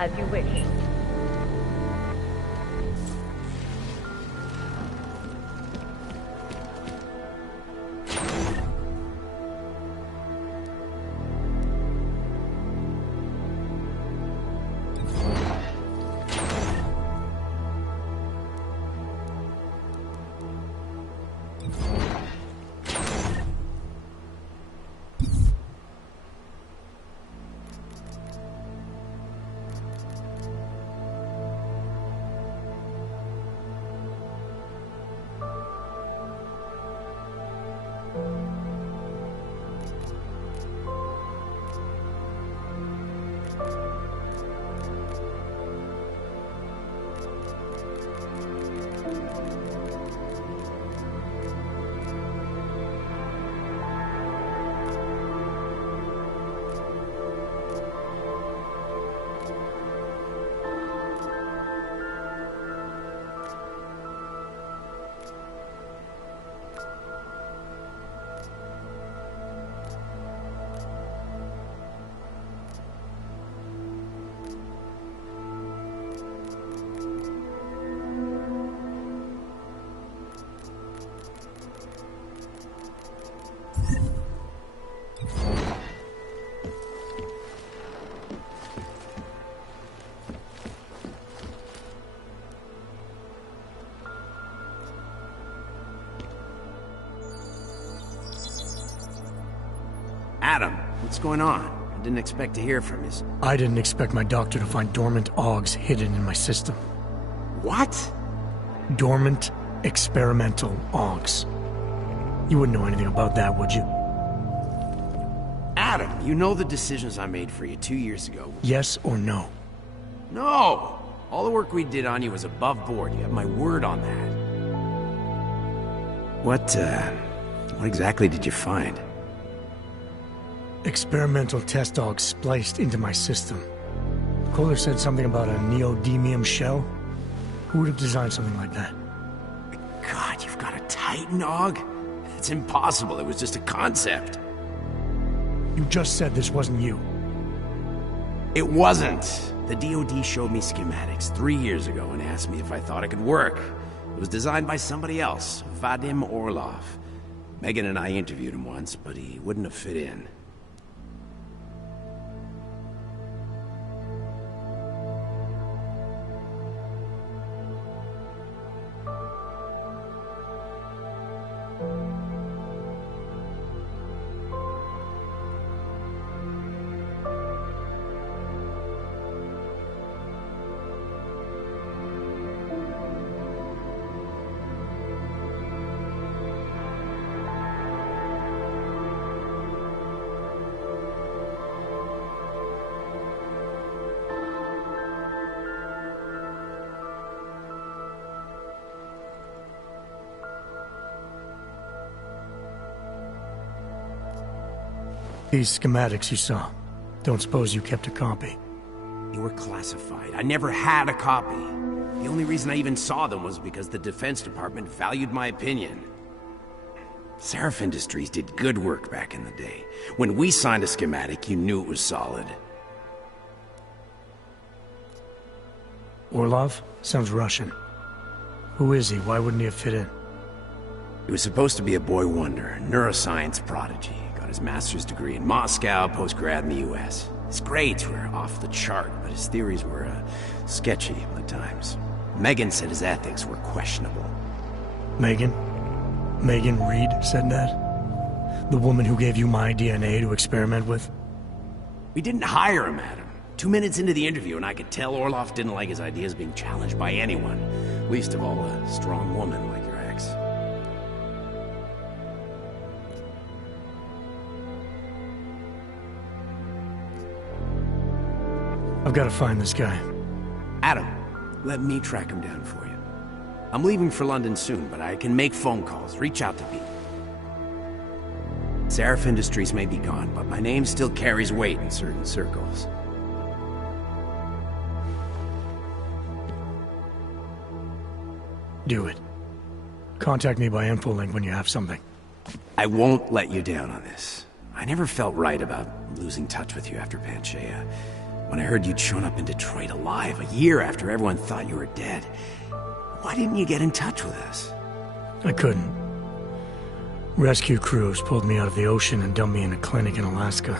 As you wish. Adam, what's going on? I didn't expect to hear from you. I didn't expect my doctor to find dormant augs hidden in my system. What? Dormant, experimental augs. You wouldn't know anything about that, would you? Adam, you know the decisions I made for you 2 years ago. Yes or no? No! All the work we did on you was above board. You have my word on that. What exactly did you find? Experimental test dogs spliced into my system. Kohler said something about a neodymium shell. Who would have designed something like that? God, you've got a Titan dog? It's impossible. It was just a concept. You just said this wasn't you. It wasn't. The DoD showed me schematics 3 years ago and asked me if I thought it could work. It was designed by somebody else, Vadim Orlov. Megan and I interviewed him once, but he wouldn't have fit in. These schematics you saw, don't suppose you kept a copy? They were classified. I never had a copy. The only reason I even saw them was because the Defense Department valued my opinion. Seraph Industries did good work back in the day. When we signed a schematic, you knew it was solid. Orlov? Sounds Russian. Who is he? Why wouldn't he have fit in? He was supposed to be a boy wonder, neuroscience prodigy. Got his master's degree in Moscow, post-grad in the US. His grades were off the chart, but his theories were sketchy at times. Megan said his ethics were questionable. Megan? Megan Reed said that? The woman who gave you my DNA to experiment with? We didn't hire him, Adam. 2 minutes into the interview, and I could tell Orlov didn't like his ideas being challenged by anyone. Least of all, a strong woman like your ex. I've got to find this guy. Adam, let me track him down for you. I'm leaving for London soon, but I can make phone calls, reach out to people. Seraph Industries may be gone, but my name still carries weight in certain circles. Do it. Contact me by infolink when you have something. I won't let you down on this. I never felt right about losing touch with you after Panchaea. When I heard you'd shown up in Detroit alive, a year after everyone thought you were dead, why didn't you get in touch with us? I couldn't. Rescue crews pulled me out of the ocean and dumped me in a clinic in Alaska.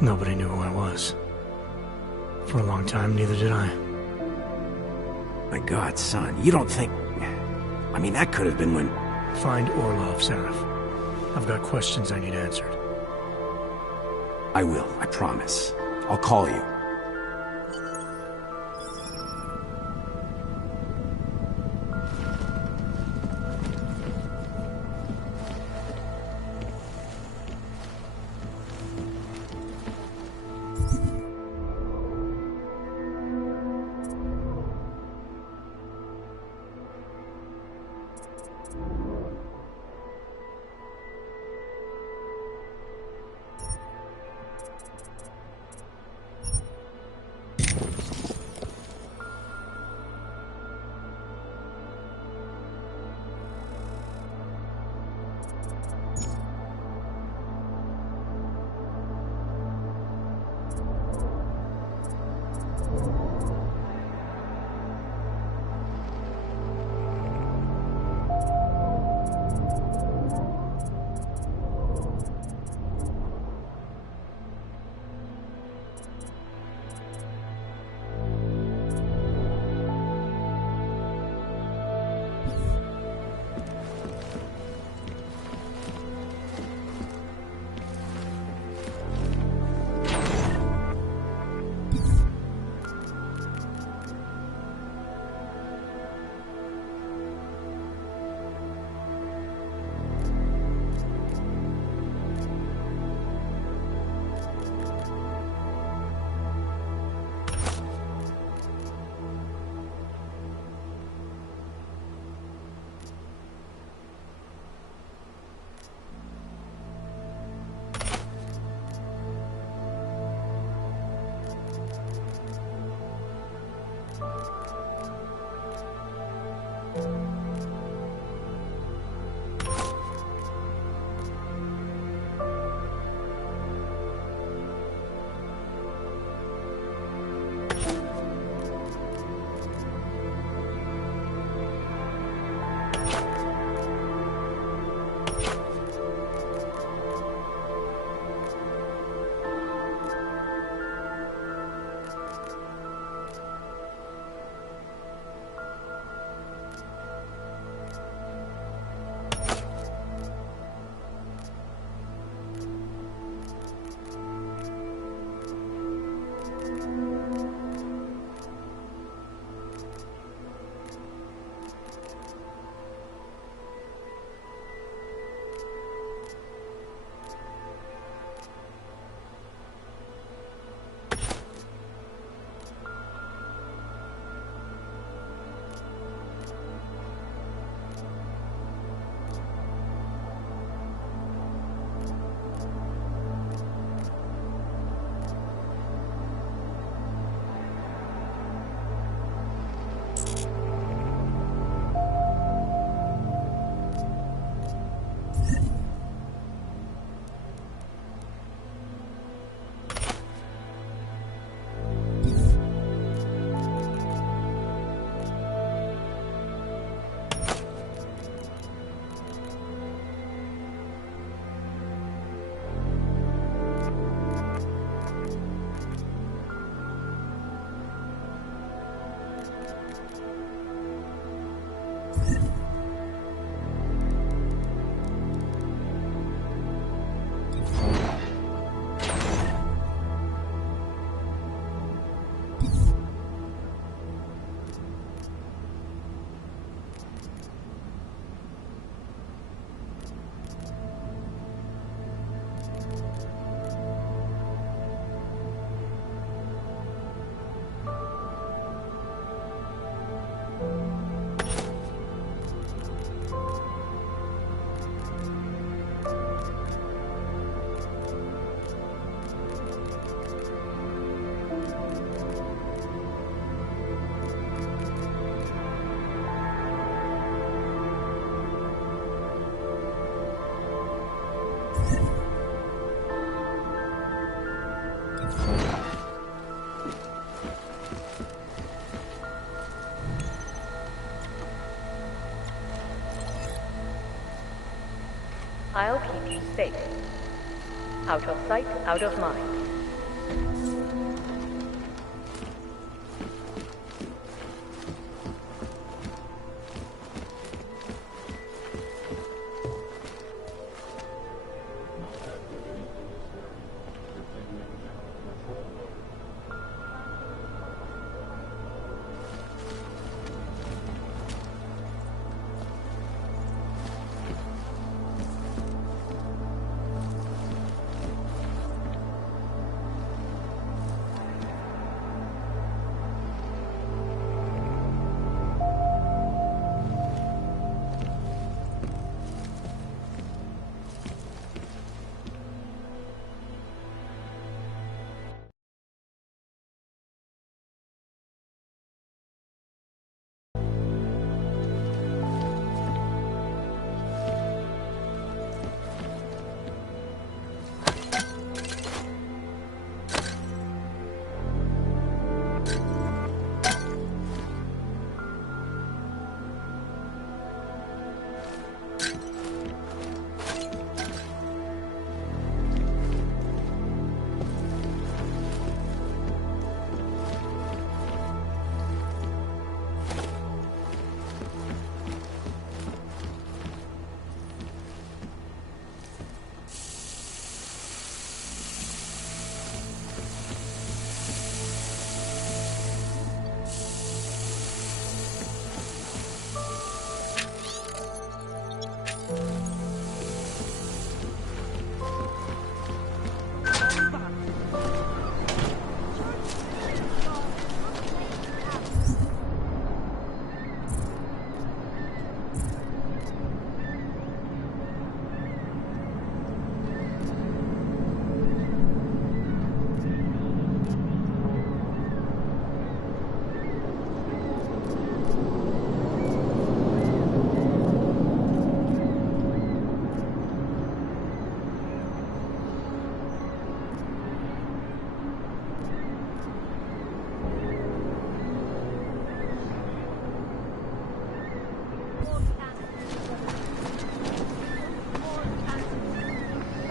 Nobody knew who I was. For a long time, neither did I. My God, son, you don't think... I mean, that could have been when... Find Orlov, Sarif. I've got questions I need answered. I will, I promise. I'll call you. I'll keep you safe. Out of sight, out of mind.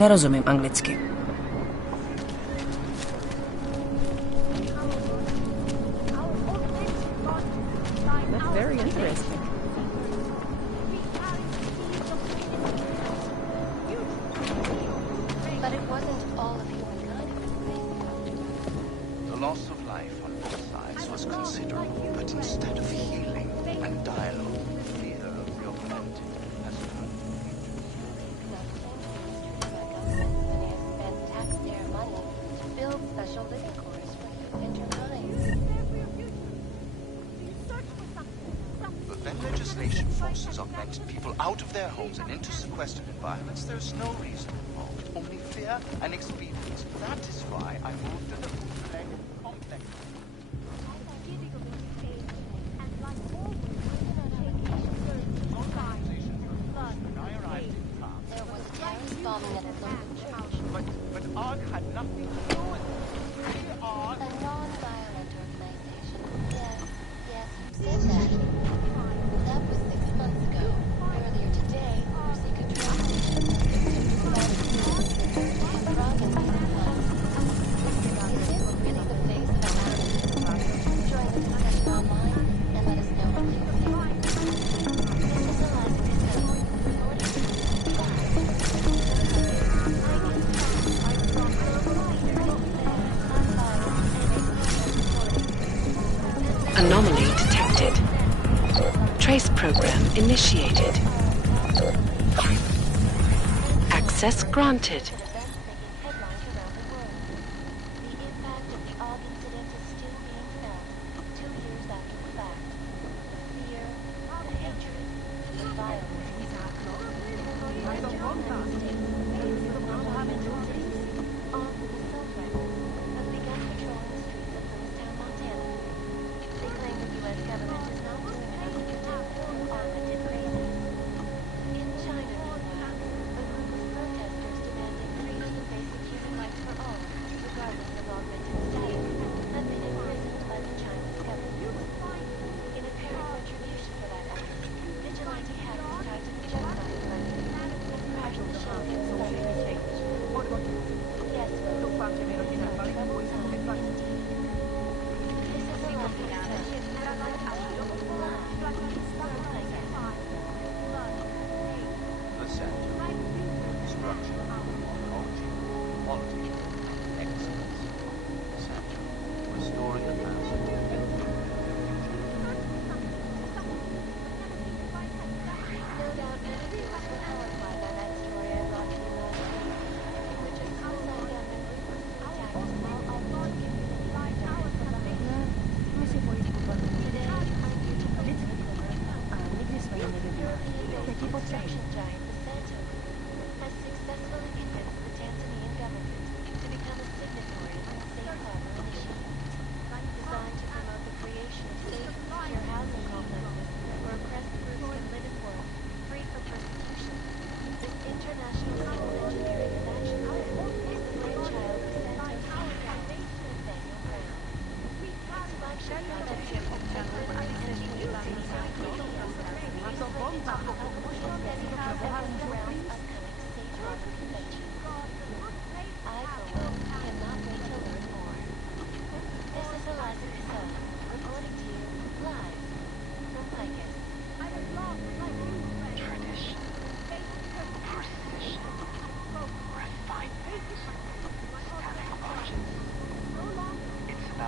Nerozumím anglicky. That's very interesting. But it wasn't all of humankind. The loss of life on both sides was considerable, but instead of healing and dialogue, fear of your friend has turned. Spent taxpayer money to build special living quarters for humankind. But when legislation forces augmented people out of their homes and into sequestered environments, there's no reason involved, only fear and experience. That is why I moved to the bootleg complex. There was a terrorist bombing at a local church. But ARG had nothing to do with it. We are... A non-violent organization. Yes, you said that. That was 6 months ago. Earlier today, Lucy could really the face of our activism. Join the discussion online and let us know what you think. This is a live Anomaly detected. Trace program initiated. Access granted. events making headlines around the world. The impact of the AUG incident is still being felt 2 years after the fact. The fear, the hatred, the violence. Western United States, AUG with assault rifles, has begun patrolling the streets of Lewistown, Montana. They claim the U.S. government is not doing anything to contain the armament in Grayson. In China, meanwhile, a group of protesters demanding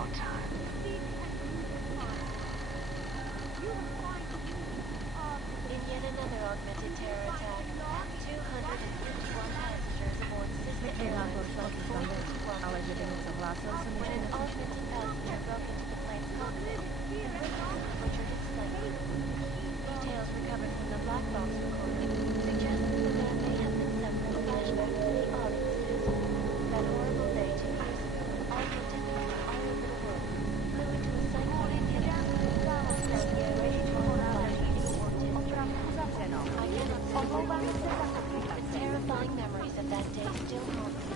long time. In yet another augmented terror attack, 251 passengers aboard Sister Airlines lost 451 when an augmented passenger broke into the plane's cockpit and butchered it slightly. Details recovered from the black box recording suggest that there may have been several flashbacks to the odd incident. That horrible day 2 years ago, also distant from our little world, flew into a cyclone killer. I cannot sleep. The terrifying memories of that day still haunt me.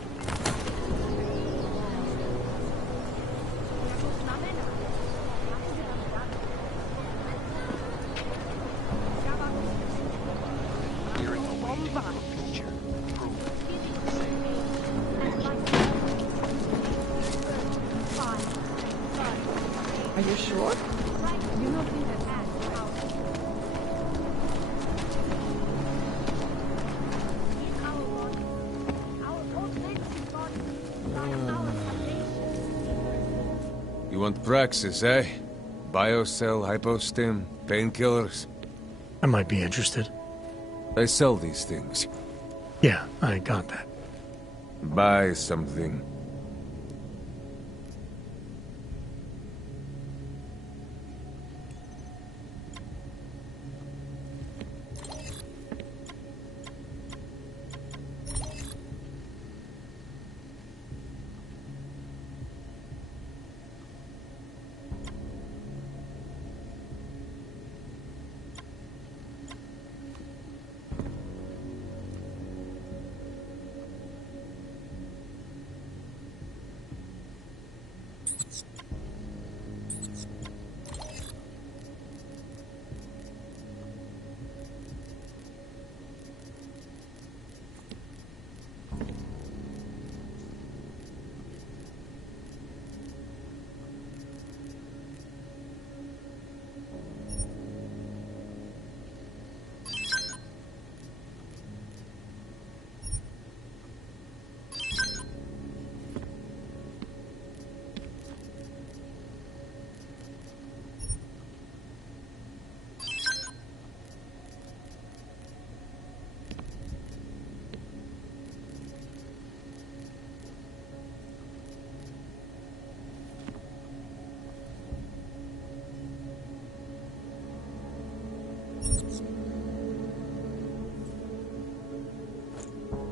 Hearing a waiting for future. Are you sure? You want praxis, eh? Biocell, hypostim, painkillers? I might be interested. I sell these things. Yeah, I got that. Buy something.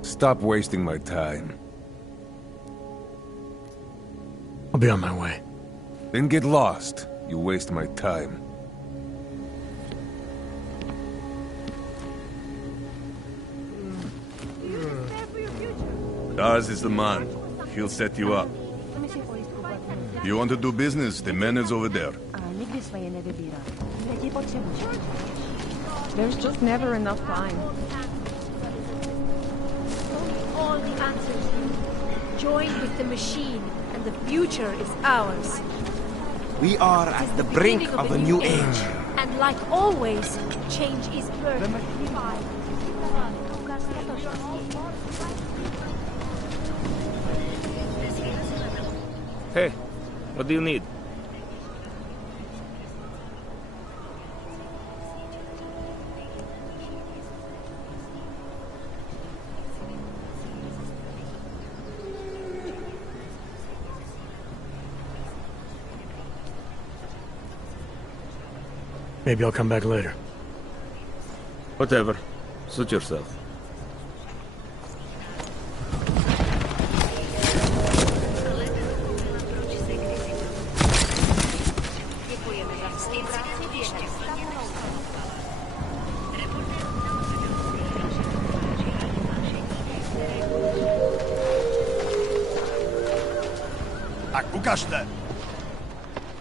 Stop wasting my time. I'll be on my way. Then get lost. You waste my time. Daz is the man. He'll set you up. You want to do business? The man is over there. There's just never enough time. All the answers. Join with the machine, and the future is ours. We are at the brink of a new age. And like always, change is perfect. Hey, what do you need? Maybe I'll come back later. Whatever. Suit yourself. Tak ukažte.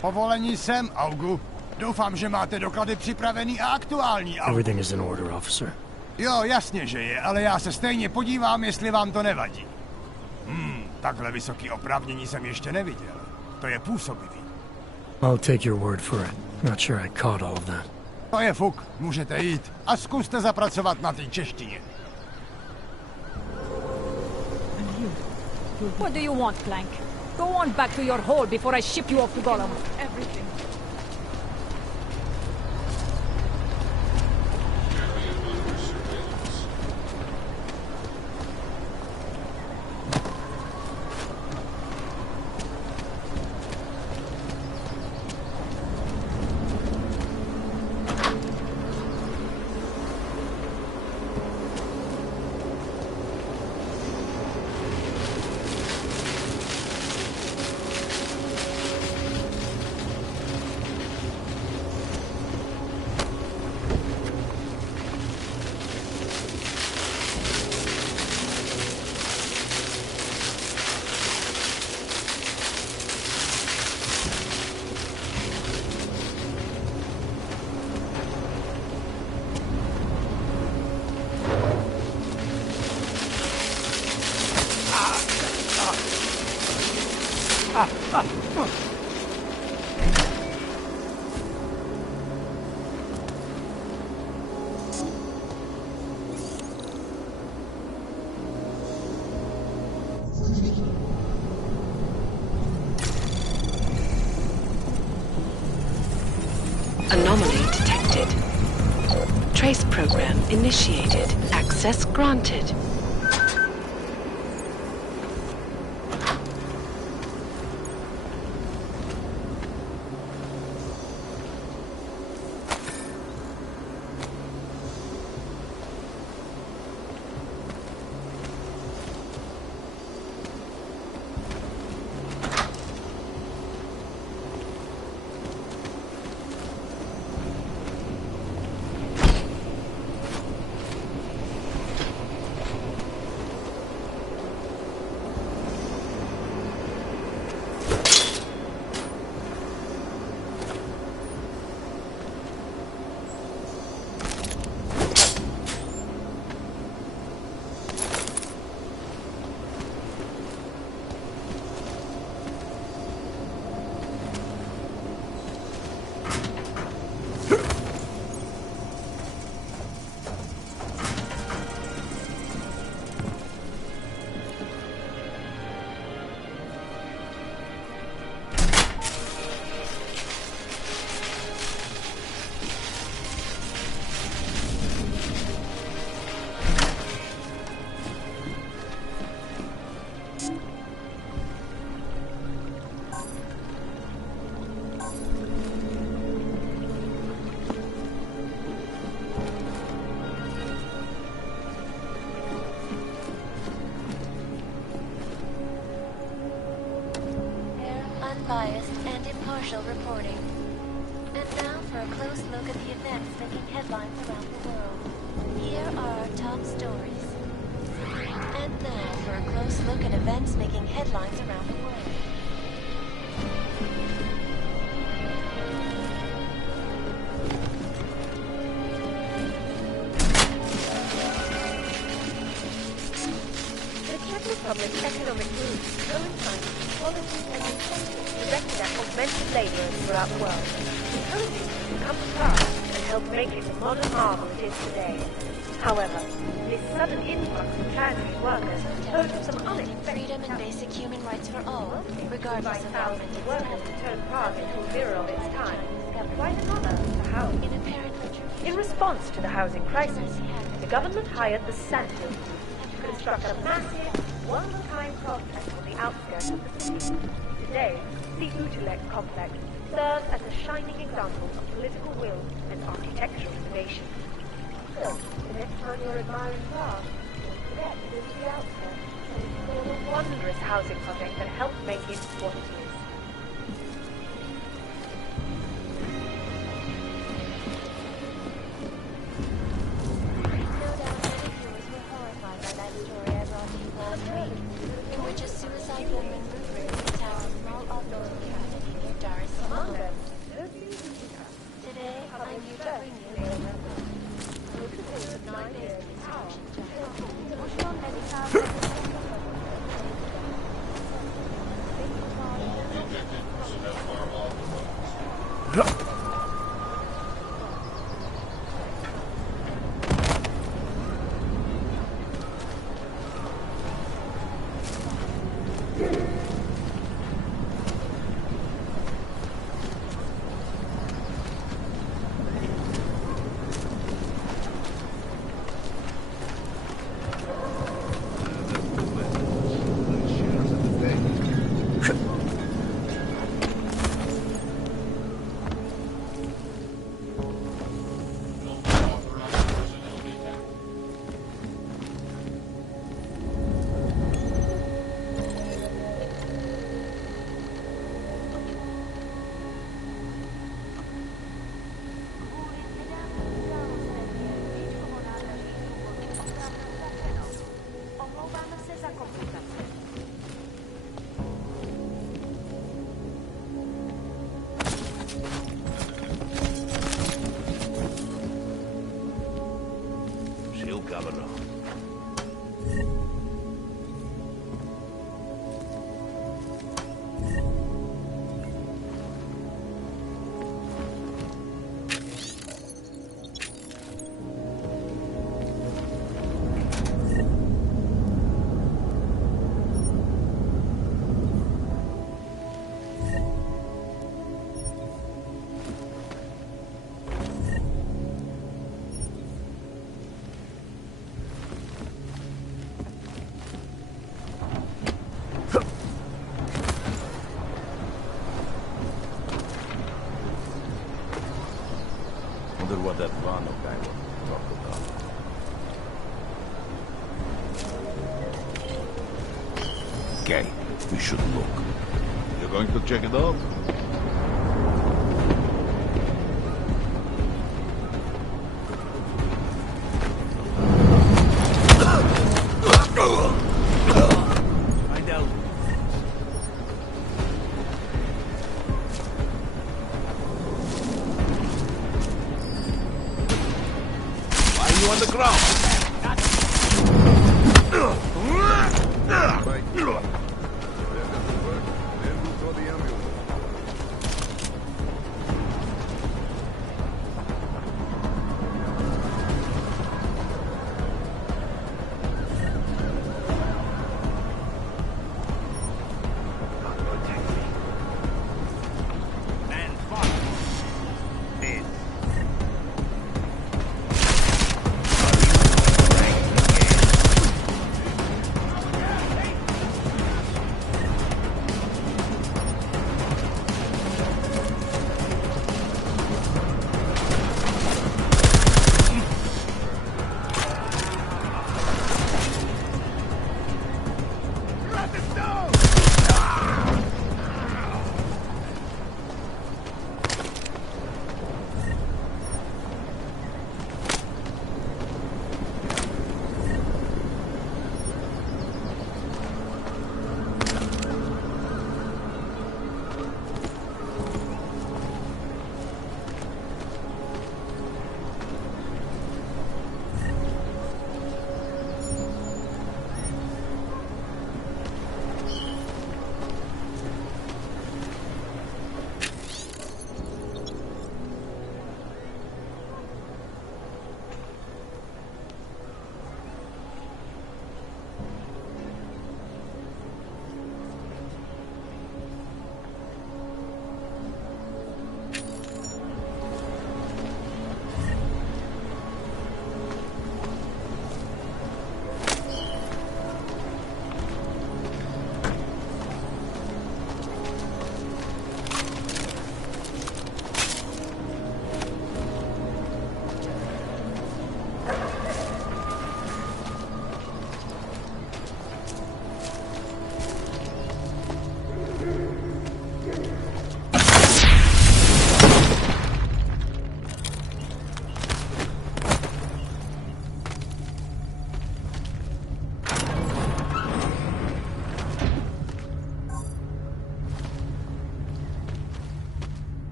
Povolení sem, Augu. Doufám, že máte doklady připravený a aktuální, Augu. Everything is in order, officer. Jo, jasně, že je, ale já se stejně podívám, jestli vám to nevadí. Takhle vysoký oprávnění jsem ještě neviděl. To je působivý. I'll take your word for it. Not sure I caught all of that. To je fuk, můžete jít a zkuste zapracovat na té češtině. What do you want, Clank? Go on back to your hole before I ship you off to Gollum. Everything. Anomaly detected. Trace program initiated. Access granted. Unbiased and impartial reporting. And now for a close look at the events making headlines around the world. Here are our top stories. And now for a close look at events making headlines around the world. The Czech Republic's economic growth coincides with policies and incentives directed at augmented laborers throughout the world, encouraging them to come to France and help make it the modern marvel it is today. However, this sudden influx of transient workers poses some unexpected Freedom and basic human rights for all, regardless of thousands of workers government to turn Prague into a mirror of its time, and quite another for housing. in apparent In response to the housing crisis, the government hired the Sandhill Group to construct a massive, one-of-a-kind complex on the outskirts of the city. Today, the Utrecht complex serves as a shining example of political will and architectural innovation. So, the next time you're admiring Prague, don't forget to visit the outskirts and explore the wondrous housing project that helped make it what it is. No doubt many viewers were horrified by that story I brought to you last week, in which a suicide woman attacked a small outdoor community near Dar es Salaam. Today, I'm here to bring you the non-based construction wonder what that Vano guy was talking about. Okay, we should look. You're going to check it out? Find out. Why are you on the ground?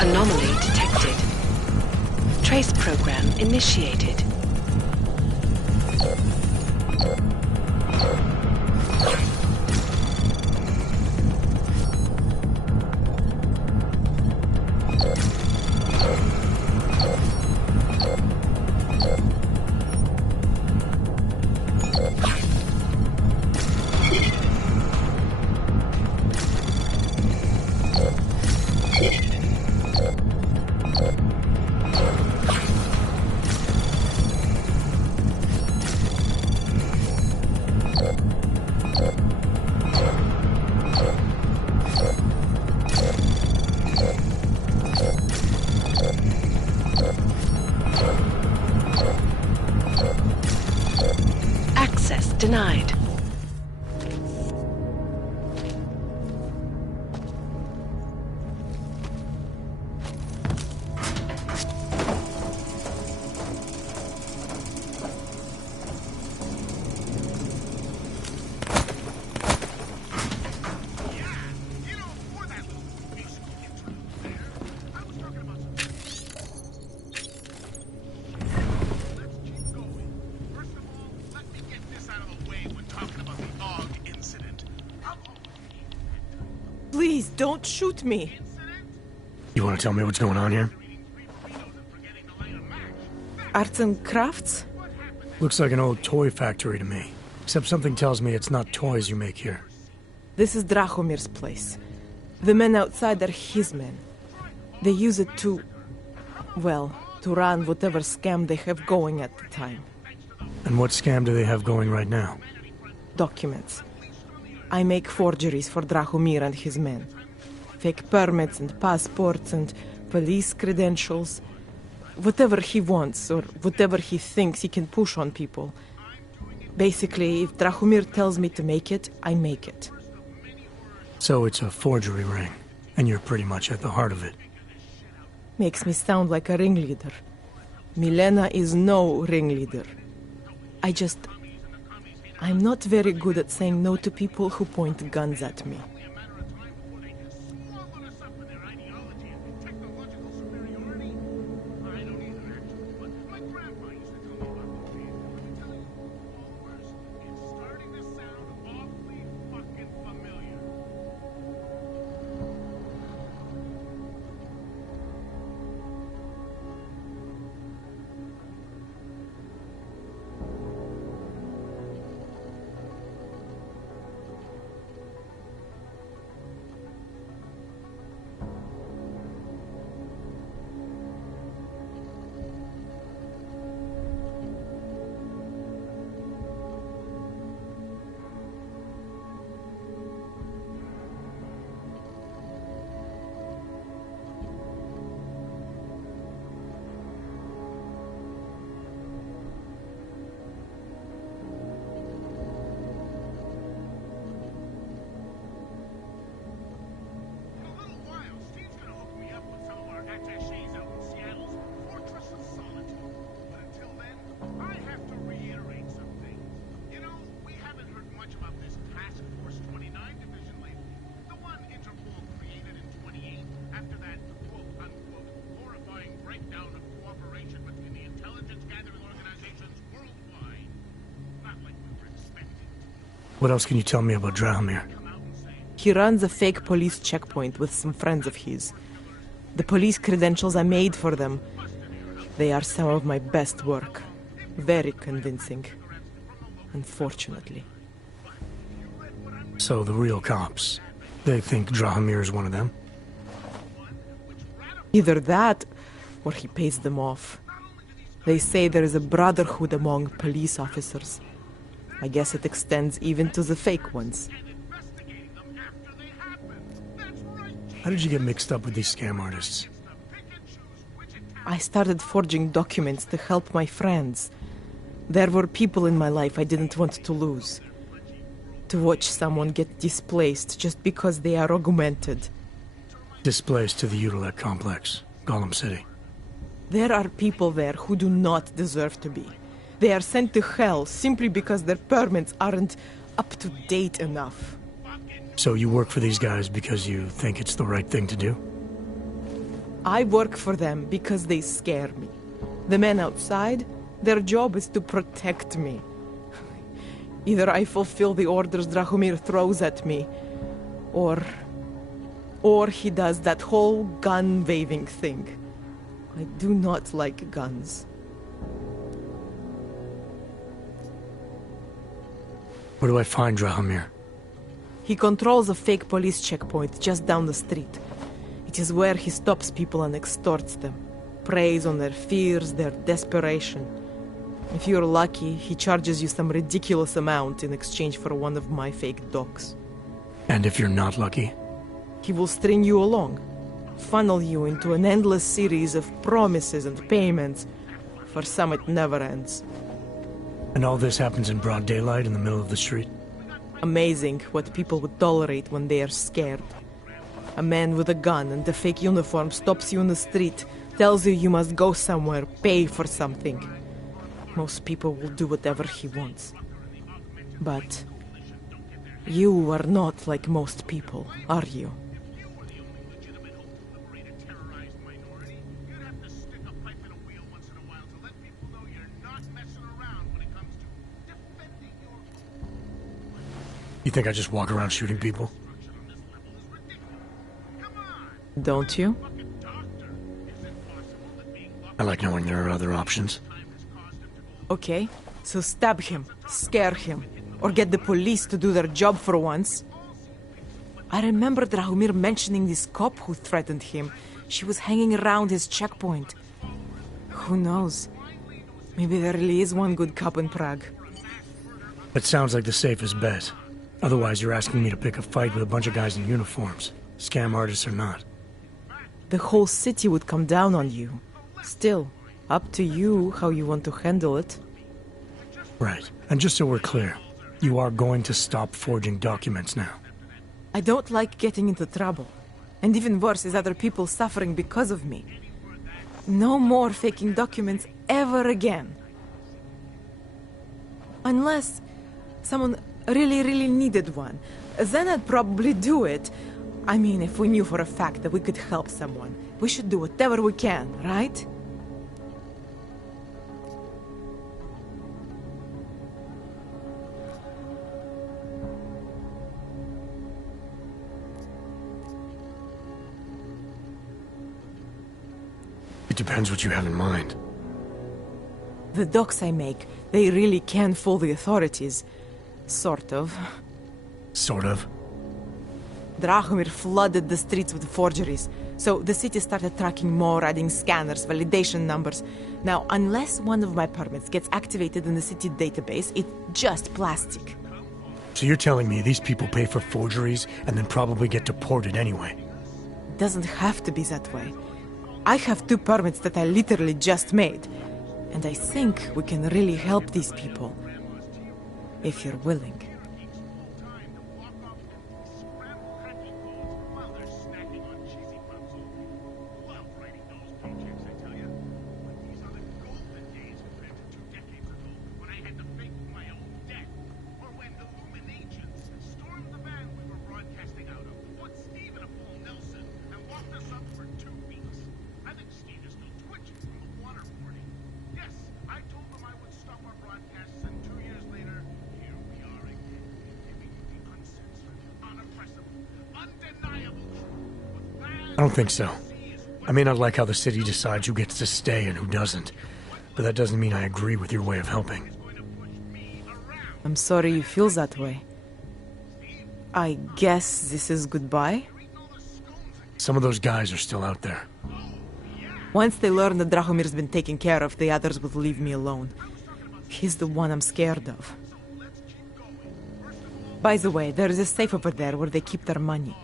Anomaly detected. Trace program initiated. Please, don't shoot me. You want to tell me what's going on here? Arts and crafts? Looks like an old toy factory to me. Except something tells me it's not toys you make here. This is Drahomir's place. The men outside are his men. They use it to... well, to run whatever scam they have going at the time. And what scam do they have going right now? Documents. I make forgeries for Drahomir and his men. Fake permits and passports and police credentials. Whatever he wants, or whatever he thinks he can push on people. Basically, if Drahomir tells me to make it, I make it. So it's a forgery ring, and you're pretty much at the heart of it. Makes me sound like a ringleader. Milena is no ringleader. I'm not very good at saying no to people who point guns at me. What else can you tell me about Drahomir? He runs a fake police checkpoint with some friends of his. The police credentials I made for them. They are some of my best work. Very convincing. Unfortunately. So the real cops, they think Drahomir is one of them? Either that, or he pays them off. They say there is a brotherhood among police officers. I guess it extends even to the fake ones. How did you get mixed up with these scam artists? I started forging documents to help my friends. There were people in my life I didn't want to lose. To watch someone get displaced just because they are augmented. Displaced to the Utilec complex, Gollum City. There are people there who do not deserve to be. They are sent to hell simply because their permits aren't up to date enough. So you work for these guys because you think it's the right thing to do? I work for them because they scare me. The men outside, their job is to protect me. Either I fulfill the orders Drahomir throws at me, or he does that whole gun-waving thing. I do not like guns. Where do I find Drahomir? He controls a fake police checkpoint just down the street. It is where he stops people and extorts them. Preys on their fears, their desperation. If you're lucky, he charges you some ridiculous amount in exchange for one of my fake dogs. And if you're not lucky? He will string you along. Funnel you into an endless series of promises and payments. For some it never ends. And all this happens in broad daylight in the middle of the street? Amazing what people would tolerate when they are scared. A man with a gun and a fake uniform stops you in the street, tells you you must go somewhere, pay for something. Most people will do whatever he wants. But you are not like most people, are you? You think I just walk around shooting people? Don't you? I like knowing there are other options. Okay, so stab him, scare him, or get the police to do their job for once. I remember Drahomir mentioning this cop who threatened him. She was hanging around his checkpoint. Who knows? Maybe there really is one good cop in Prague. That sounds like the safest bet. Otherwise, you're asking me to pick a fight with a bunch of guys in uniforms, scam artists or not. The whole city would come down on you. Still, up to you how you want to handle it. Right. And just so we're clear, you are going to stop forging documents now. I don't like getting into trouble. And even worse is other people suffering because of me. No more faking documents ever again. Unless someone really needed one. Then I'd probably do it. I mean, if we knew for a fact that we could help someone, we should do whatever we can, right? It depends what you have in mind. The docs I make, they really can fool the authorities. Sort of. Sort of? Drahomir flooded the streets with forgeries, so the city started tracking more, adding scanners, validation numbers. Now, unless one of my permits gets activated in the city database, it's just plastic. So you're telling me these people pay for forgeries and then probably get deported anyway? It doesn't have to be that way. I have 2 permits that I literally just made, and I think we can really help these people. If you're willing. I don't think so. I may not like how the city decides who gets to stay and who doesn't, but that doesn't mean I agree with your way of helping. I'm sorry you feel that way. I guess this is goodbye? Some of those guys are still out there. Once they learn that Drahomir's been taken care of, the others will leave me alone. He's the one I'm scared of. By the way, there is a safe over there where they keep their money.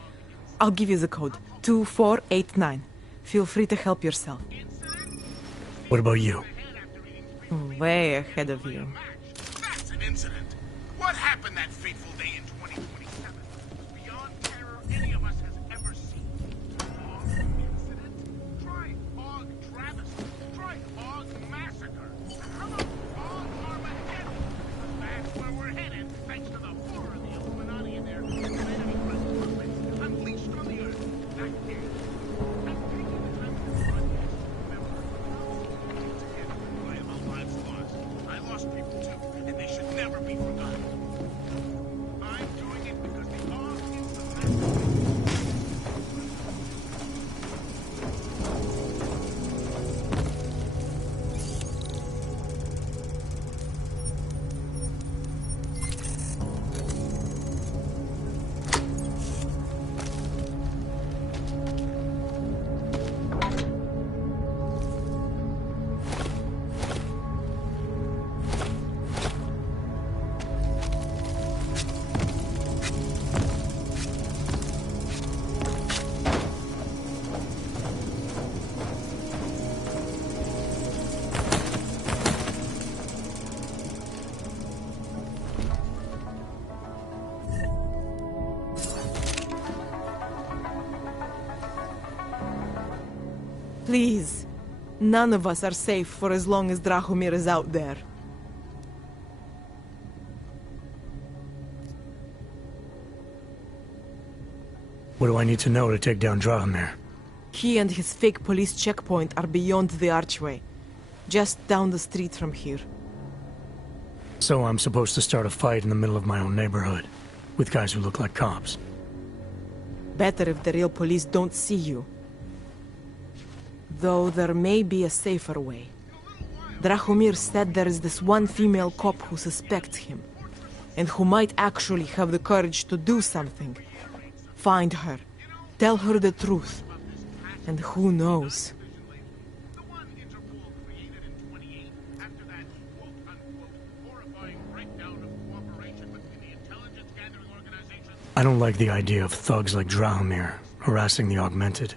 I'll give you the code. 2489. Feel free to help yourself. What about you? Way ahead of you. That's an incident. What happened that fateful day in 2027? Beyond terror any of us has ever seen. Incident? Try Og travesty. Try Og massacre. How about Og Armageddon? That's where we're headed, thanks to the horror of the Illuminati and their enemy presence unleashed on the earth. That day. I'm taking the time to broadcast. Remember, about lives lost. I lost people too, and they should never be forgotten. I'm doing it because the Og is the master. Please. None of us are safe for as long as Drahomir is out there. What do I need to know to take down Drahomir? He and his fake police checkpoint are beyond the archway. Just down the street from here. So I'm supposed to start a fight in the middle of my own neighborhood, with guys who look like cops. Better if the real police don't see you. Though there may be a safer way. Drahomir said there is this one female cop who suspects him, and who might actually have the courage to do something. Find her. Tell her the truth. And who knows? I don't like the idea of thugs like Drahomir harassing the Augmented.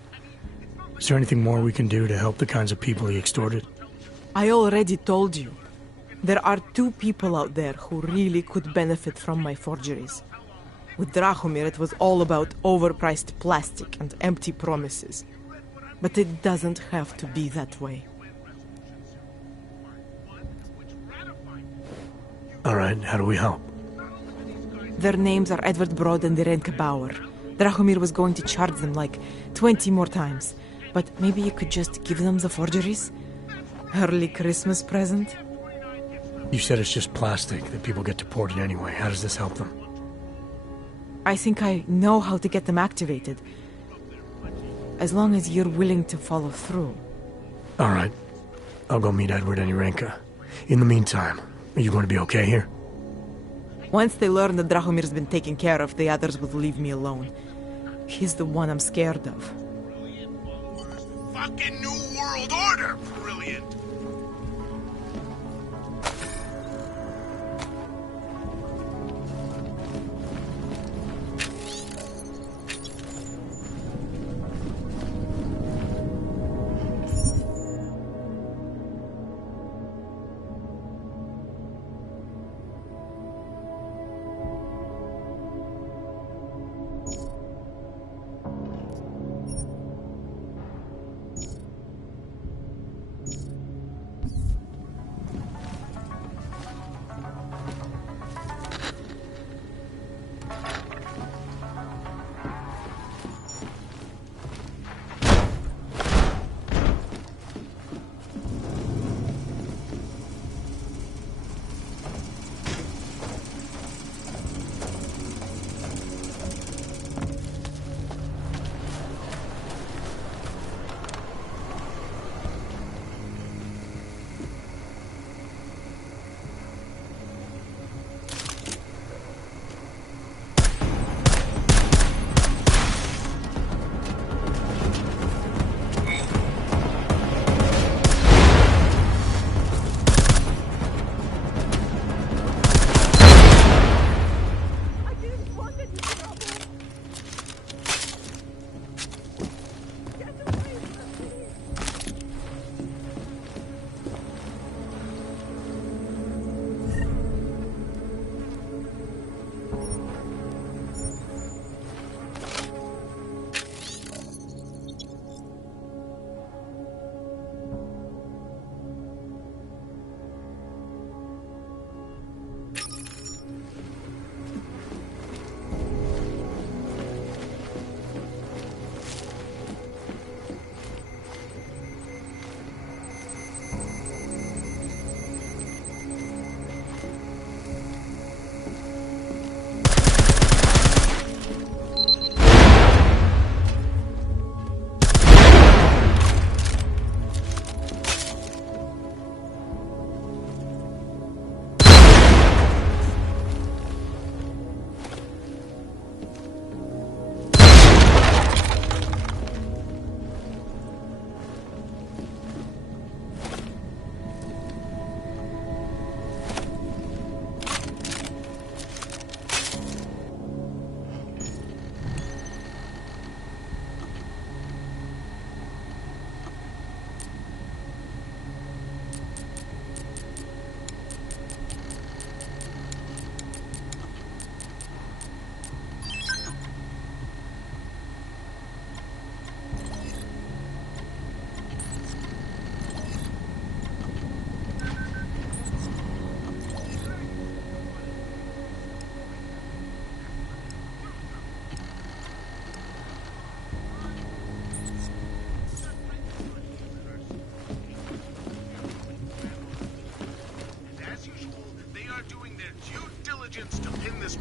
Is there anything more we can do to help the kinds of people he extorted? I already told you. There are 2 people out there who really could benefit from my forgeries. With Drahomir, it was all about overpriced plastic and empty promises. But it doesn't have to be that way. Alright, how do we help? Their names are Edward Broad and Irenka Bauer. Drahomir was going to charge them like 20 more times. But maybe you could just give them the forgeries? Early Christmas present? You said it's just plastic, that people get deported anyway. How does this help them? I think I know how to get them activated. As long as you're willing to follow through. Alright. I'll go meet Edward and Irenka. In the meantime, are you going to be okay here? Once they learn that Drahomir's been taken care of, the others will leave me alone. He's the one I'm scared of. Fucking New World Order! Brilliant!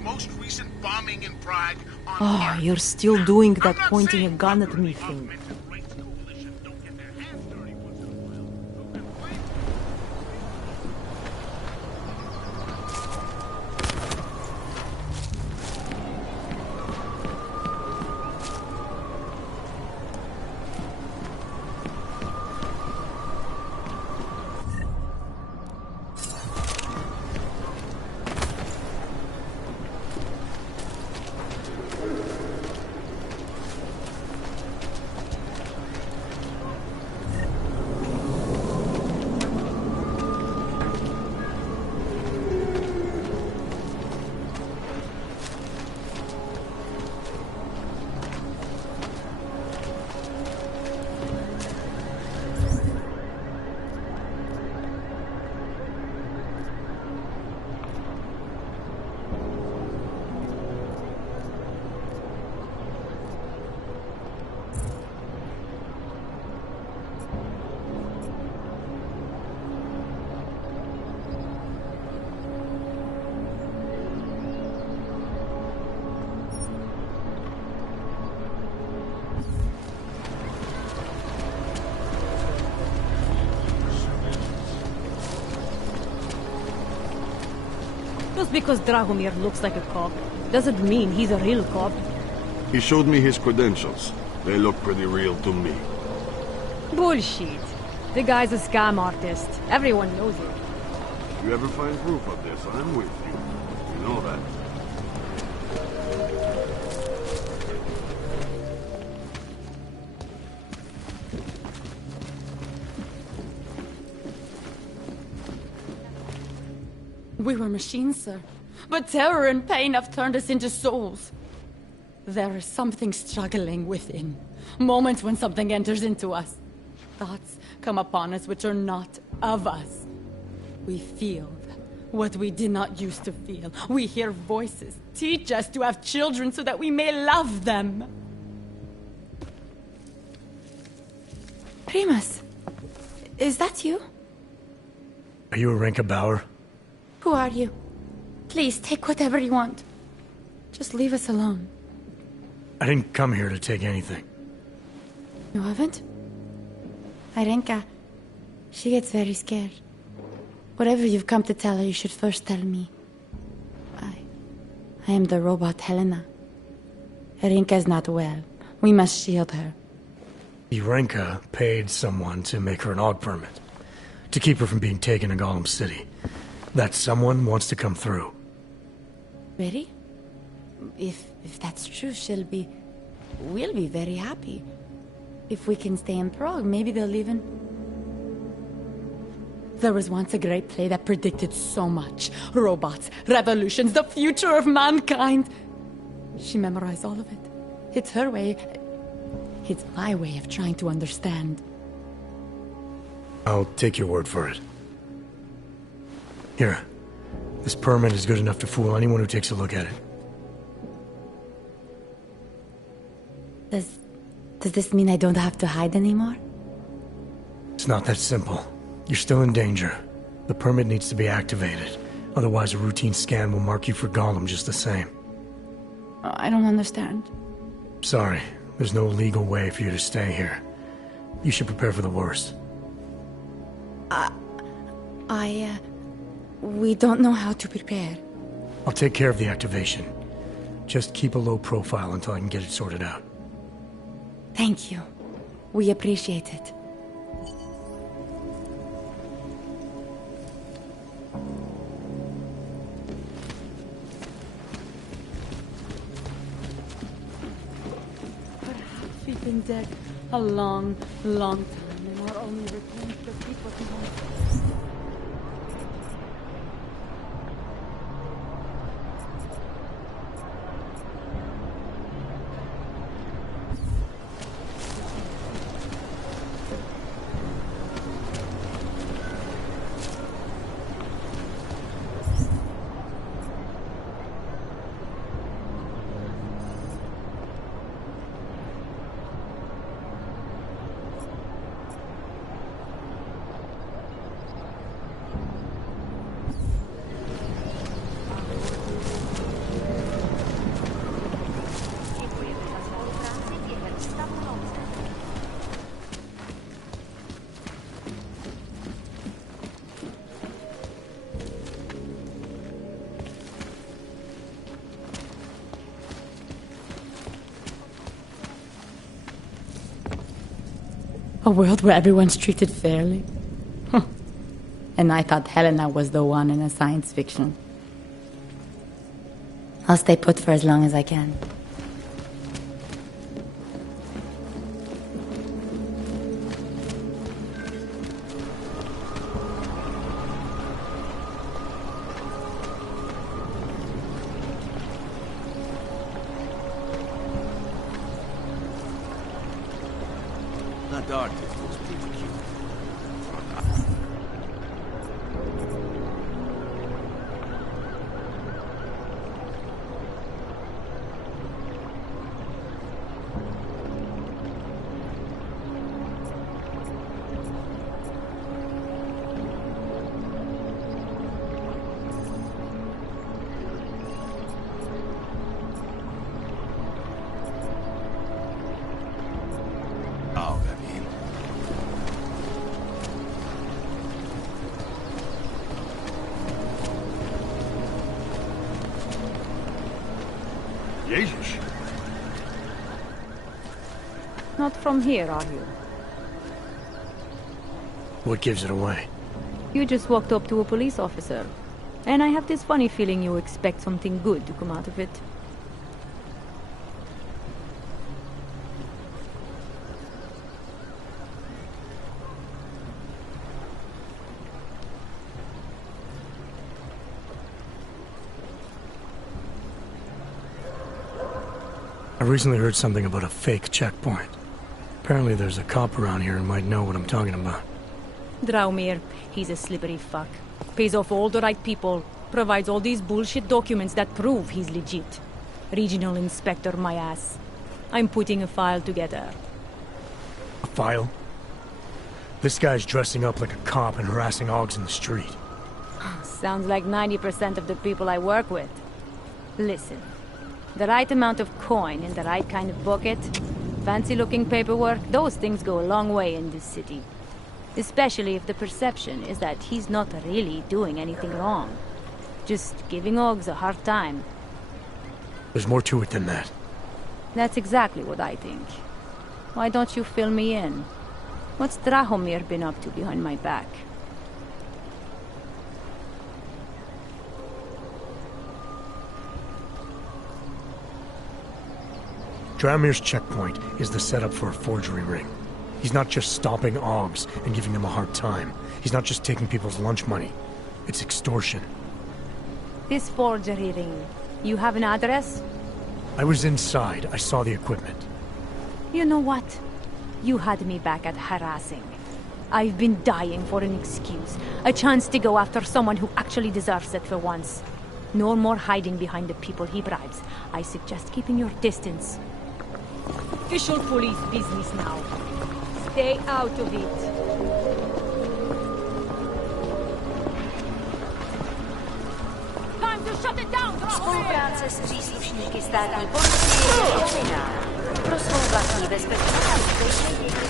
most recent bombing in Prague on Oh, you're still doing that pointing a gun at me thing. Just because Dragomir looks like a cop doesn't mean he's a real cop. He showed me his credentials. They look pretty real to me. Bullshit. The guy's a scam artist. Everyone knows it. If you ever find proof of this, I'm with you. You know that. We were machines, sir. But terror and pain have turned us into souls. There is something struggling within. Moments when something enters into us. Thoughts come upon us which are not of us. We feel what we did not used to feel. We hear voices teach us to have children so that we may love them. Primus, is that you? Are you Arenka Bauer? Who are you? Please, take whatever you want. Just leave us alone. I didn't come here to take anything. You haven't? Arenka, she gets very scared. Whatever you've come to tell her, you should first tell me. I am the robot Helena. Arenka's not well. We must shield her. Arenka paid someone to make her an AUG permit. To keep her from being taken to Golem City. That someone wants to come through. Really? If that's true, we'll be very happy. If we can stay in Prague, maybe they'll even... There was once a great play that predicted so much. Robots, revolutions, the future of mankind. She memorized all of it. It's her way. It's my way of trying to understand. I'll take your word for it. Here. This permit is good enough to fool anyone who takes a look at it. Does this mean I don't have to hide anymore? It's not that simple. You're still in danger. The permit needs to be activated. Otherwise, a routine scan will mark you for Golem just the same. I don't understand. Sorry. There's no legal way for you to stay here. You should prepare for the worst. We don't know how to prepare. I'll take care of the activation. Just keep a low profile until I can get it sorted out. Thank you. We appreciate it. Perhaps we've been dead a long, long time, and our only return to the people who want us. A world where everyone's treated fairly? And I thought Helena was the one in a science fiction. I'll stay put for as long as I can. That artist was pretty cute. Ježiš. Not from here, are you? What gives it away? You just walked up to a police officer. And I have this funny feeling you expect something good to come out of it. I recently heard something about a fake checkpoint. Apparently there's a cop around here who might know what I'm talking about. Draumir, he's a slippery fuck. Pays off all the right people. Provides all these bullshit documents that prove he's legit. Regional inspector, my ass. I'm putting a file together. A file? This guy's dressing up like a cop and harassing Augs in the street. Sounds like 90% of the people I work with. Listen. The right amount of coin in the right kind of bucket, fancy-looking paperwork, those things go a long way in this city. Especially if the perception is that he's not really doing anything wrong. Just giving Augs a hard time. There's more to it than that. That's exactly what I think. Why don't you fill me in? What's Drahomir been up to behind my back? Draumir's checkpoint is the setup for a forgery ring. He's not just stopping Augs and giving them a hard time. He's not just taking people's lunch money. It's extortion. This forgery ring, you have an address? I was inside. I saw the equipment. You know what? You had me back at harassing. I've been dying for an excuse. A chance to go after someone who actually deserves it for once. No more hiding behind the people he bribes. I suggest keeping your distance. Official police business now. Stay out of it. Time to shut it down! Spolupráce s příslušníky státní policie je potřebná. Pro svou vlastní bezpečnost.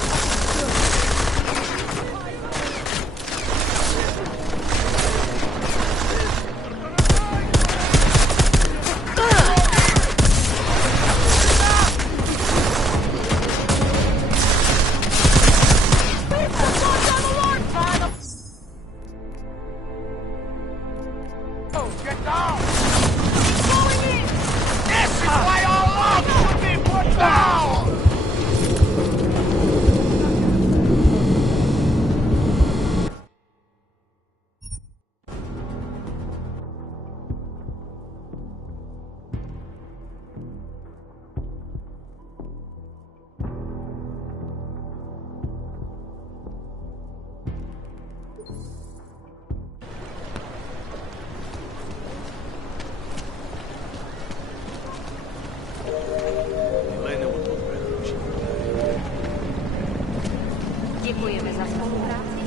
Děkujeme za spolupráci.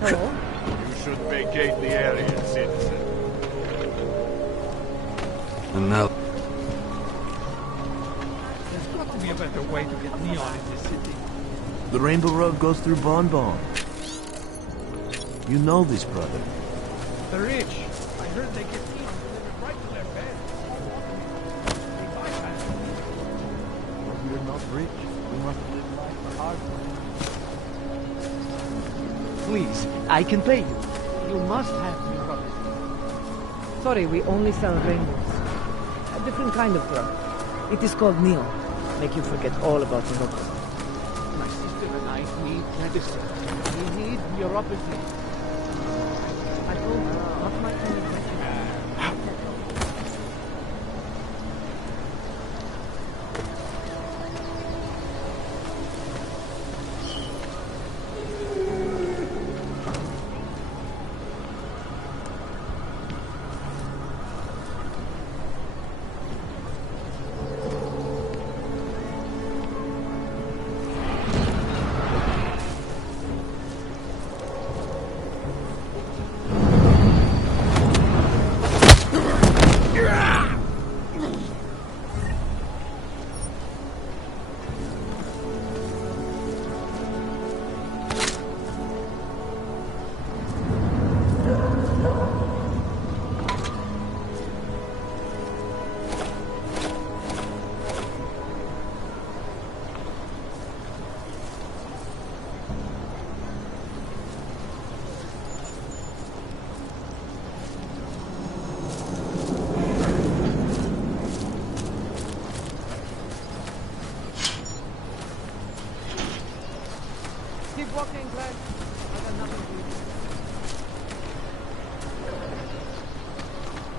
Hello? You should vacate the area, citizen. And now... There's got to be a better way to get neon in this city. The Rainbow Road goes through Bon Bon. You know this, brother. The rich. I heard they get neon delivered right to their bed. They bypass it. We're not rich. We must live life the hard way. Please, I can pay you. You must have your rubber. Sorry, we only sell rainbows. A different kind of drug. It is called neon. Make you forget all about the rubber. My sister and I need medicine. We need neuropathy. I told you, not my kind of medicine.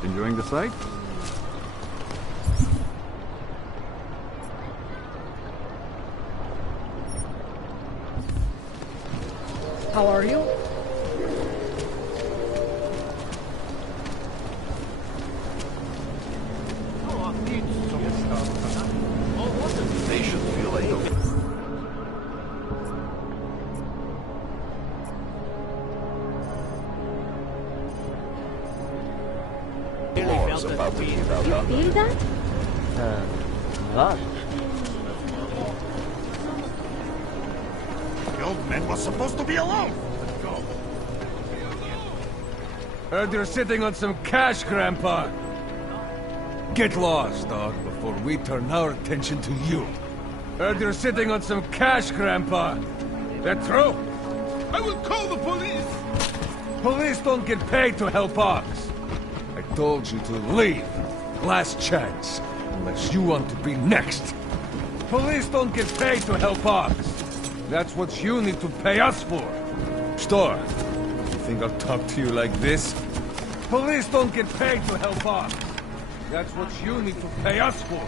Enjoying the sight? How are you? They should feel like You feel that? What? The old man was supposed to be alone. Let's go. Heard you're sitting on some cash, Grandpa. Get lost, dog, before we turn our attention to you. Heard you're sitting on some cash, Grandpa. That true? I will call the police! Police don't get paid to help us. I told you to leave. Last chance. Unless you want to be next. Police don't get paid to help us. That's what you need to pay us for. Star, you think I'll talk to you like this? Police don't get paid to help us. That's what you need to pay us for.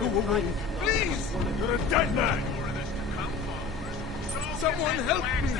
Go away! Please! You're a dead man! Someone help me!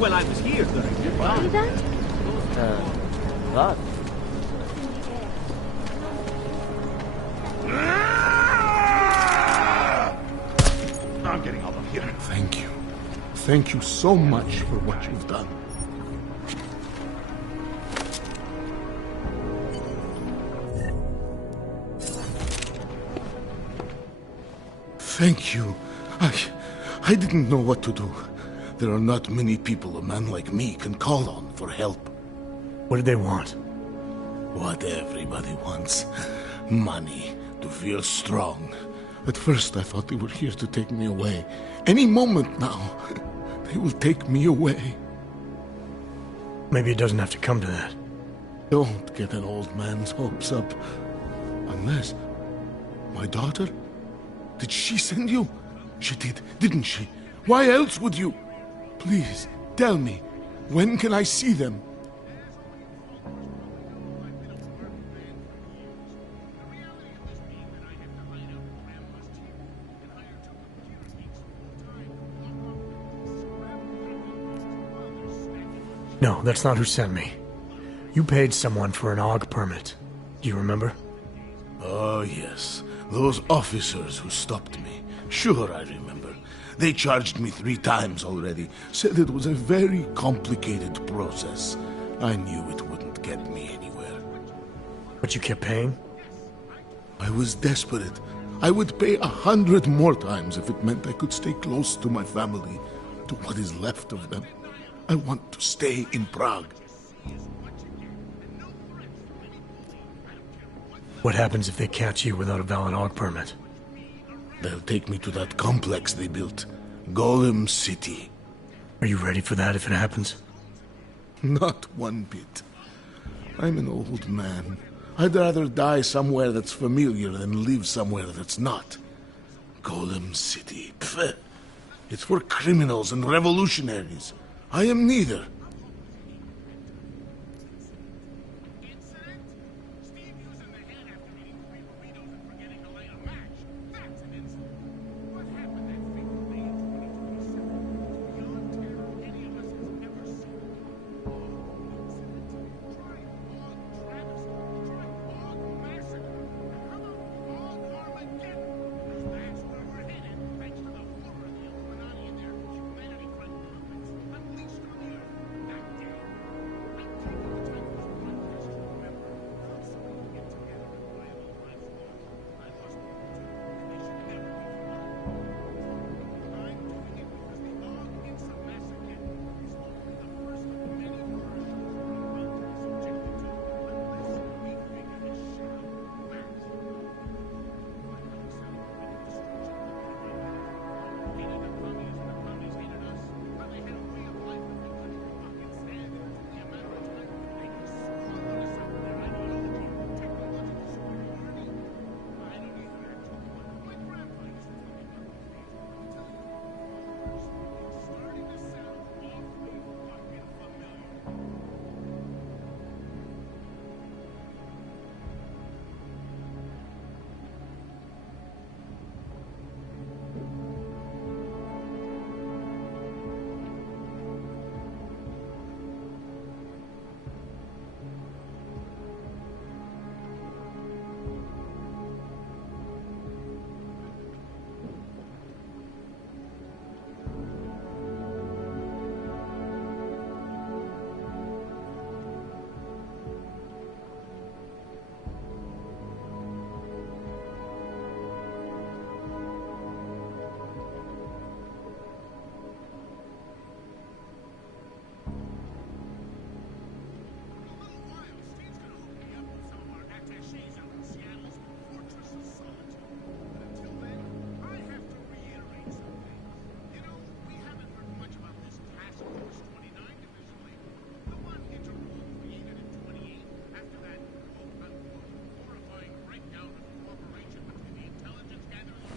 Well, I was here during the fire. See that? What? I'm getting out of here. Thank you. Thank you so much for what you've done. Thank you. I didn't know what to do. There are not many people a man like me can call on for help. What did they want? What everybody wants. Money, to feel strong. At first I thought they were here to take me away. Any moment now, they will take me away. Maybe it doesn't have to come to that. Don't get an old man's hopes up. Unless... My daughter? Did she send you? She did, didn't she? Why else would you? Please, tell me. When can I see them? No, that's not who sent me. You paid someone for an AUG permit. Do you remember? Oh, yes. Those officers who stopped me. Sure, I remember. They charged me 3 times already. Said it was a very complicated process. I knew it wouldn't get me anywhere. But you kept paying? I was desperate. I would pay 100 more times if it meant I could stay close to my family, to what is left of them. I want to stay in Prague. What happens if they catch you without a valid AUG permit? They'll take me to that complex they built. Golem City. Are you ready for that if it happens? Not one bit. I'm an old man. I'd rather die somewhere that's familiar than live somewhere that's not. Golem City. Pfft. It's for criminals and revolutionaries. I am neither.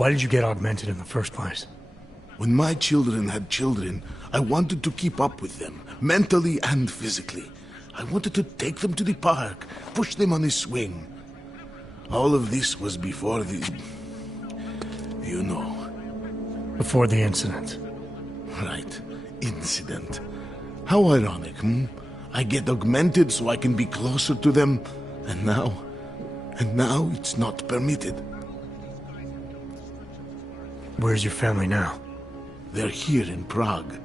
Why did you get augmented in the first place? When my children had children, I wanted to keep up with them, mentally and physically. I wanted to take them to the park, push them on a swing. All of this was before the... you know. Before the incident. Right. Incident. How ironic, hmm? I get augmented so I can be closer to them, and now it's not permitted. Where's your family now? They're here in Prague.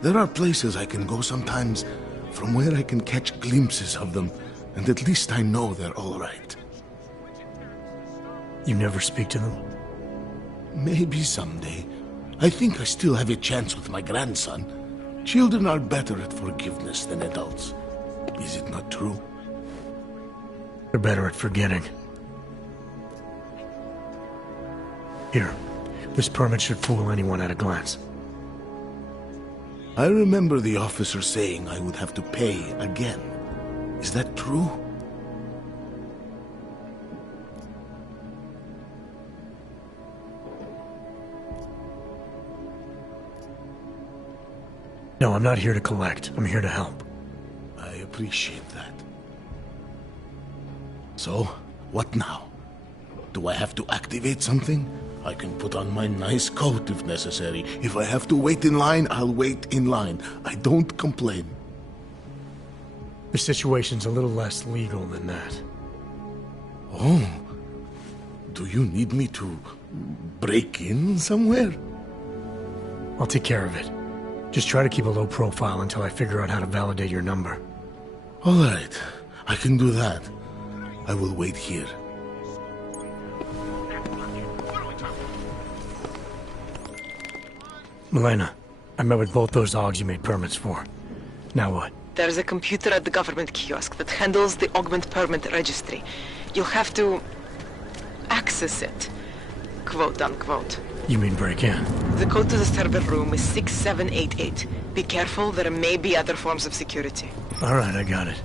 There are places I can go sometimes from where I can catch glimpses of them, and at least I know they're all right. You never speak to them? Maybe someday. I think I still have a chance with my grandson. Children are better at forgiveness than adults. Is it not true? They're better at forgetting. Here. This permit should fool anyone at a glance. I remember the officer saying I would have to pay again. Is that true? No, I'm not here to collect. I'm here to help. I appreciate that. So, what now? Do I have to activate something? I can put on my nice coat if necessary. If I have to wait in line, I'll wait in line. I don't complain. The situation's a little less legal than that. Oh. Do you need me to break in somewhere? I'll take care of it. Just try to keep a low profile until I figure out how to validate your number. All right. I can do that. I will wait here. Milena, I met with both those dogs you made permits for. Now what? There's a computer at the government kiosk that handles the augment permit registry. You'll have to access it, quote unquote. You mean break in? The code to the server room is 6788. Be careful, there may be other forms of security. All right, I got it.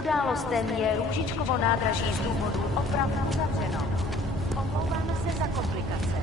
Událostem je Růžičkovo nádraží z důvodu oprav uzavřeno. Omlouváme se za komplikace.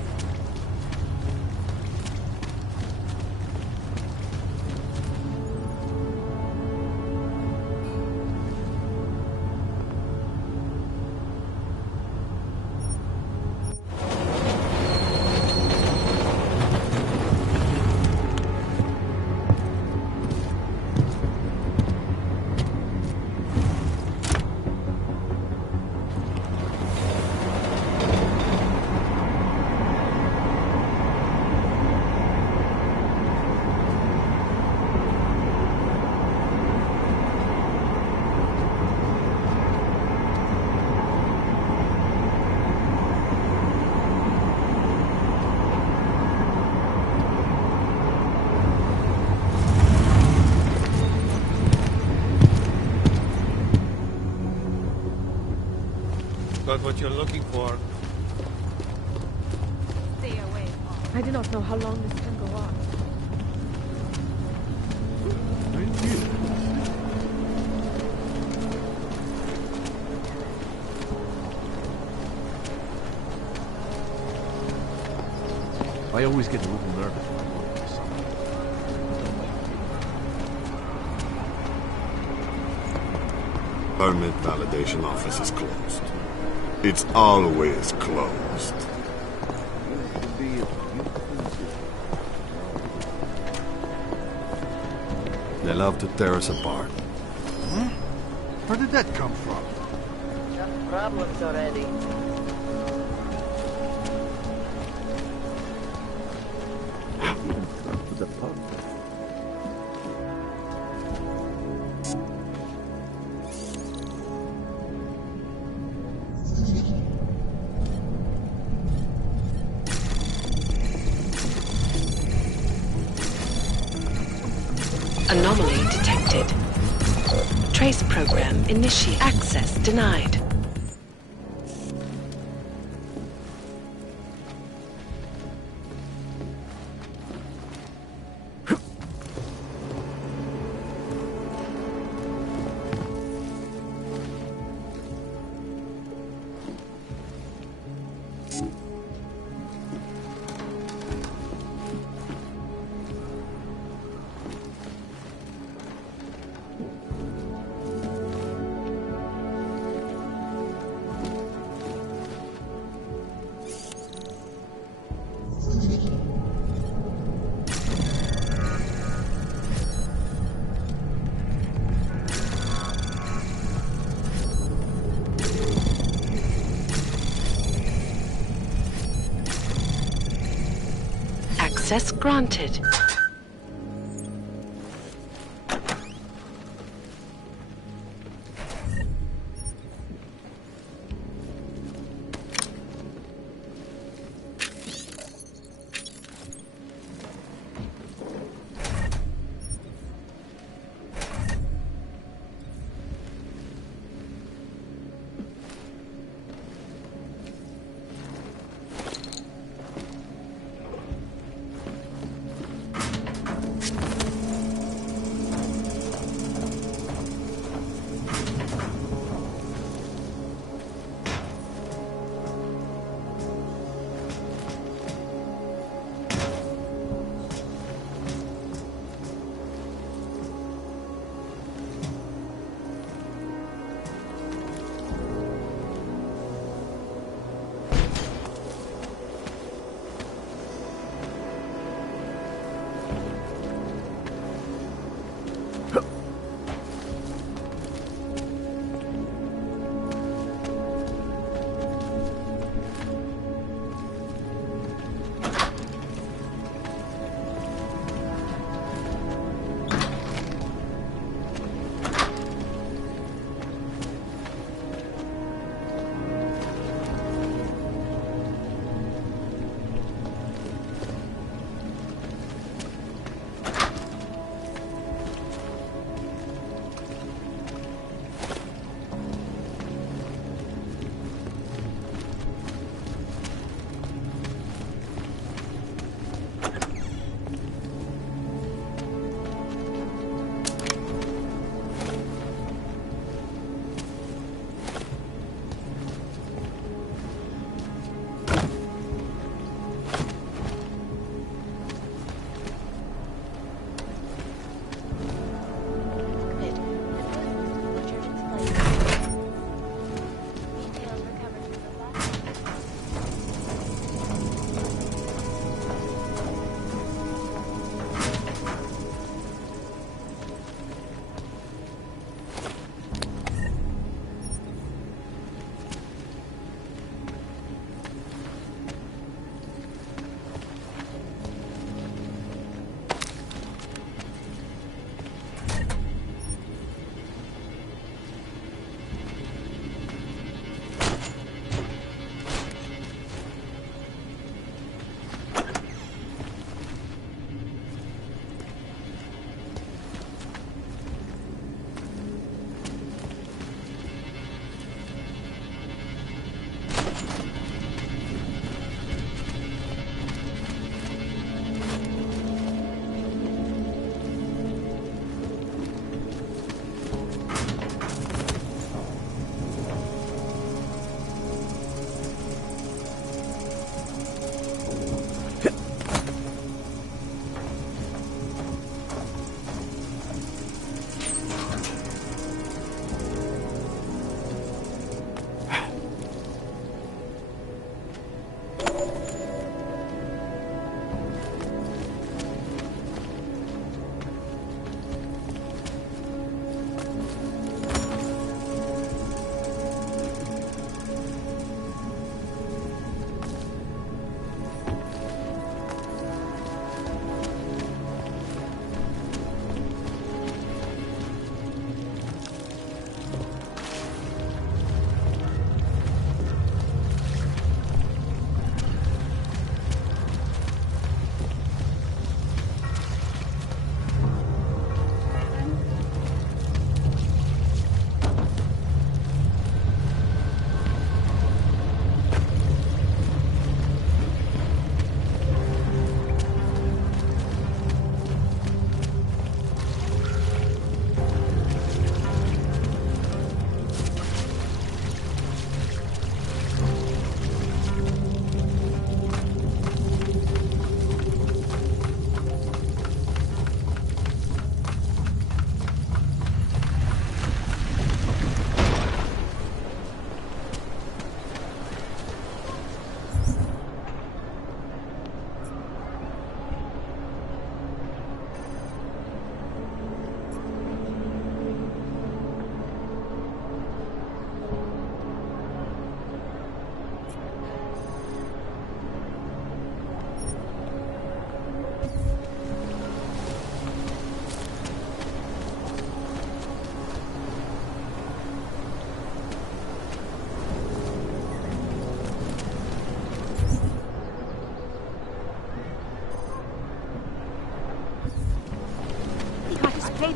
Got what you're looking for. Stay away. I do not know how long this can go on. I always get a little nervous when I'm working with someone. Permit validation office is closed. It's always closed. They love to tear us apart. Hmm? Where did that come from? Got problems already. To the pub. Anomaly detected. Trace program initiate. Access denied. Access granted.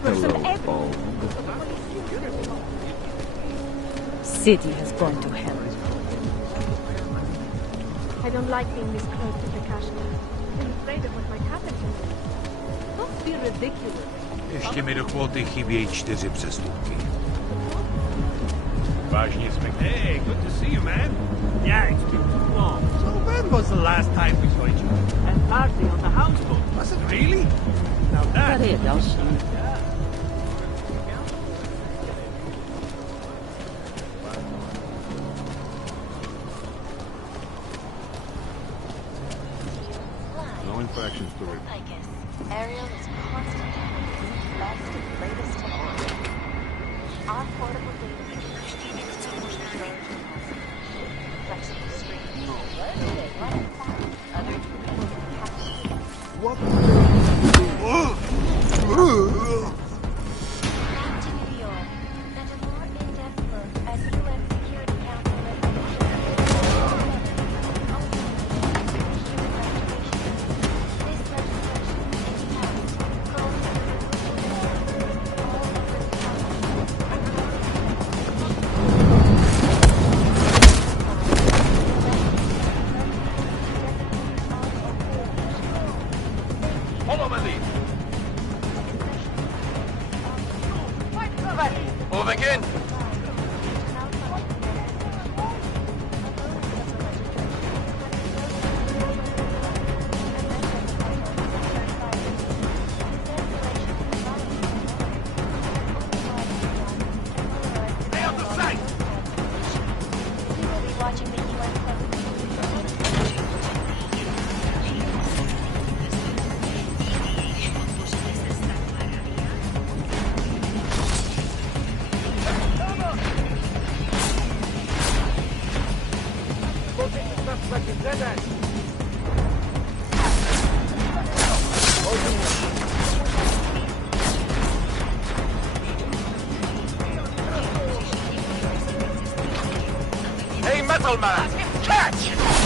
person ever. City has gone to hell. I don't like being this close to the castle. I'm afraid of what might happen to me. Don't be ridiculous. Ještě mi do kvóty chybějí 4 přestupky. Vážně jsme... Hey, good to see you, man. Yeah, it's been too long. So when was the last time we saw each other? At party on the houseboat. Was it really? Now that... Tady je další. No infractions to report. I guess. Ariel is constantly the best and latest technology. Our portable data flexible streams. Other What? Back to New York, and a more in-depth look at UN Security Council resolution. This legislation, if passed, calls for the removal of all Follow my lead. Moving in. Stay out of sight. We will be watching the UN Hey, Metal Man! Catch!